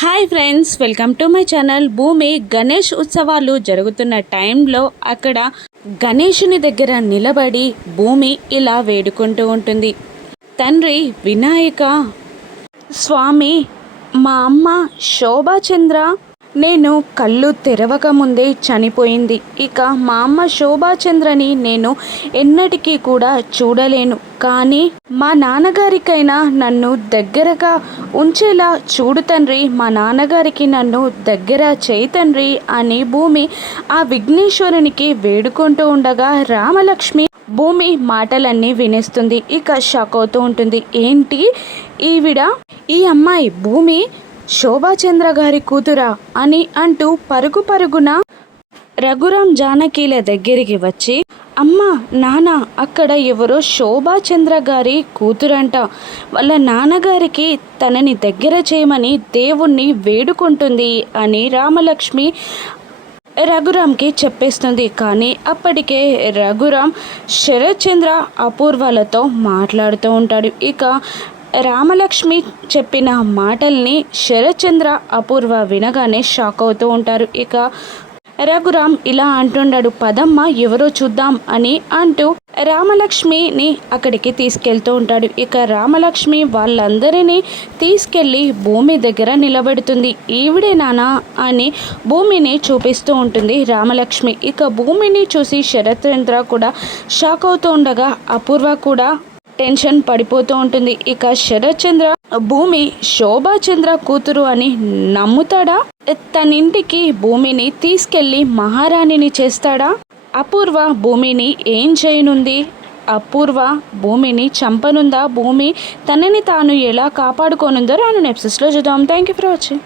Hi friends, welcome to my channel. భూమి గణేష్ ఉత్సవాలు జరుగుతున్న టైంలో అక్కడ గణేషుని దగ్గర నిలబడి భూమి ఇలా వేడుకుంటూ ఉంటుంది. తండ్రి వినాయక స్వామి, మా అమ్మ శోభాచంద్ర నేను కళ్ళు తెరవక ముందే చనిపోయింది. ఇక మా అమ్మ శోభాచంద్రని నేను ఎన్నటికీ కూడా చూడలేను. కానీ మా నాన్నగారికైనా నన్ను దగ్గరగా ఉంచేలా చూడు తండ్రి, మా నాన్నగారికి నన్ను దగ్గర చేయి తండ్రి అని భూమి ఆ విఘ్నేశ్వరునికి వేడుకుంటూ ఉండగా రామలక్ష్మి భూమి మాటలన్నీ వినేస్తుంది. ఇక షాక్ అవుతూ ఉంటుంది. ఏంటి ఈ అమ్మాయి భూమి శోభాచంద్ర గారి కూతురా అని అంటూ పరుగు పరుగున రఘురాం జానకీల దగ్గరికి వచ్చి, అమ్మ నాన్న, అక్కడ ఎవరో శోభాచంద్ర గారి కూతురంట, వాళ్ళ నాన్నగారికి తనని దగ్గర చేయమని దేవుణ్ణి వేడుకుంటుంది అని రామలక్ష్మి రఘురాంకి చెప్పేస్తుంది. కానీ అప్పటికే రఘురాం శరత్చంద్ర అపూర్వలతో మాట్లాడుతూ ఉంటాడు. ఇక రామలక్ష్మి చెప్పిన మాటల్ని శరత్చంద్ర అపూర్వ వినగానే షాక్ అవుతూ ఉంటారు. ఇక రఘురాం ఇలా అంటుంటాడు, పదమ్మ ఎవరో చూద్దాం అని అంటూ రామలక్ష్మిని అక్కడికి తీసుకెళ్తూ ఉంటాడు. ఇక రామలక్ష్మి వాళ్ళందరినీ తీసుకెళ్ళి భూమి దగ్గర నిలబెడుతుంది. ఈవిడే నానా అని భూమిని చూపిస్తూ ఉంటుంది రామలక్ష్మి. ఇక భూమిని చూసి శరత్చంద్ర కూడా షాక్ అవుతూ ఉండగా అపూర్వ కూడా టెన్షన్ పడిపోతూ ఉంటుంది. ఇక శరత్చంద్ర భూమి శోభాచంద్ర కూతురు అని నమ్ముతాడా? తన ఇంటికి భూమిని తీసుకెళ్లి మహారాణిని చేస్తాడా? అపూర్వ భూమిని ఏం చేయనుంది? అపూర్వ భూమిని చంపనుందా? భూమి తనని తాను ఎలా కాపాడుకోనుందో రాను ఎపిసోడ్స్లో చూద్దాం. Thank you for watching.